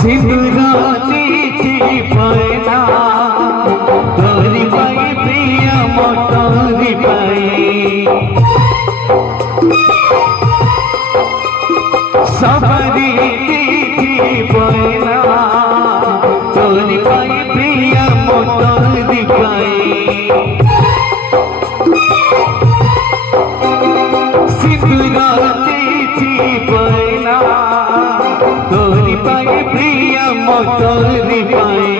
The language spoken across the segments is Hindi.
सिंदूरानी थी पैना तोरी पाई प्रिया मोटोरी पाई सबरी थी पैना तोरी पाई प्रिया मोटोरी पाई सिंदूरानी थी पैना तोरी पाई प्रिया मोटोरी पाई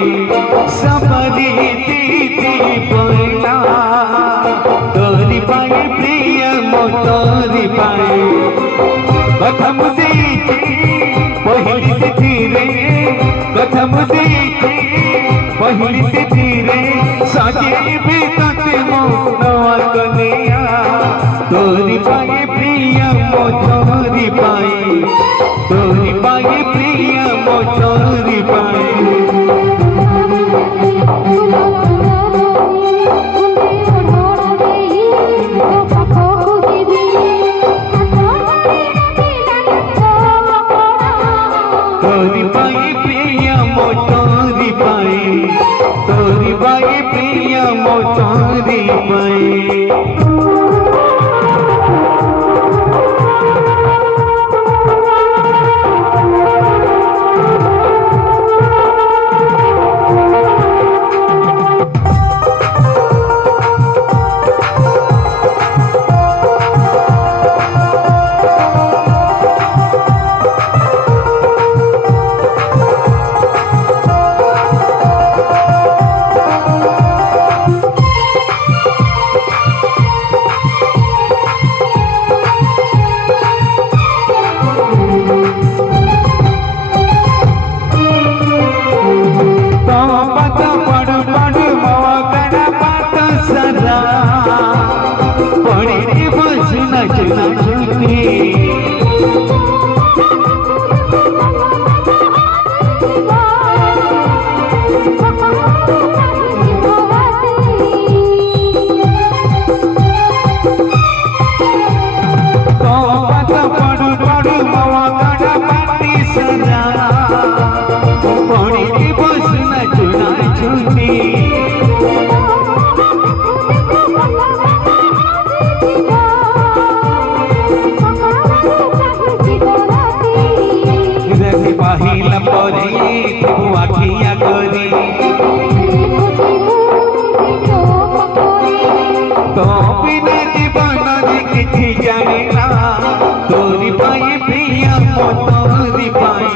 सबरी थी पैना तोरी पाई प्रिया मोटोरी पाई कथम देखी पहिली तिथि रे कथम देखी पहिली तिथि रे साजे बेतते मोनवा कन्या तोरी पाई प्रिया मोटोरी पाई तोरी पाई प्रिया मोटोरी पाई तोरी पाई प्रिया मोटोरी पाई तोरी पाई प्रिया मोटोरी पाई पाहिला परी तू आखिया करी तो बिना जीवन किछि जाने ना तोरी पाई प्रिया मोटोरी पाई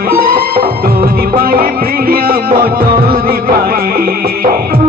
तोरी पाई प्रिया मोटोरी पाई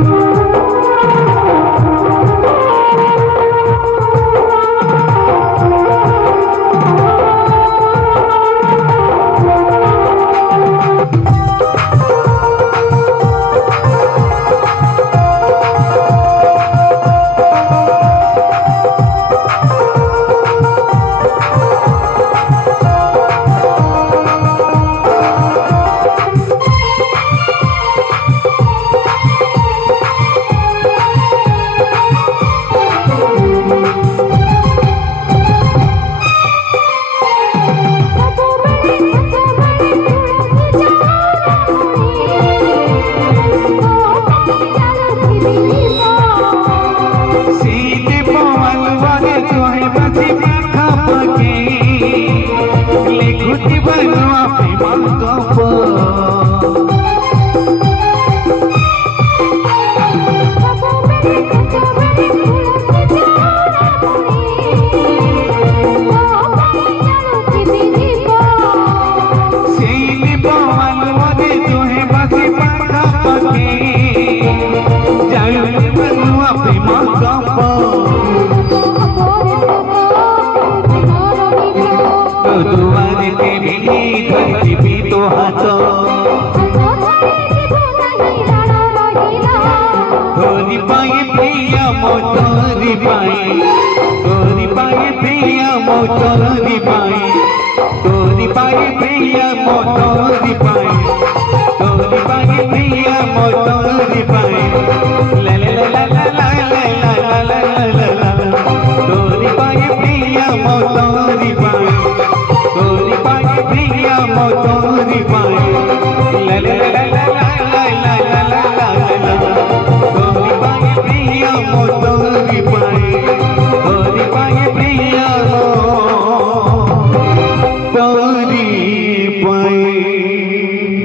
मोटोरी पाई तोरी पाई प्रिया मोटोरी पाई तोरी पाई प्रिया मोटोरी पाई।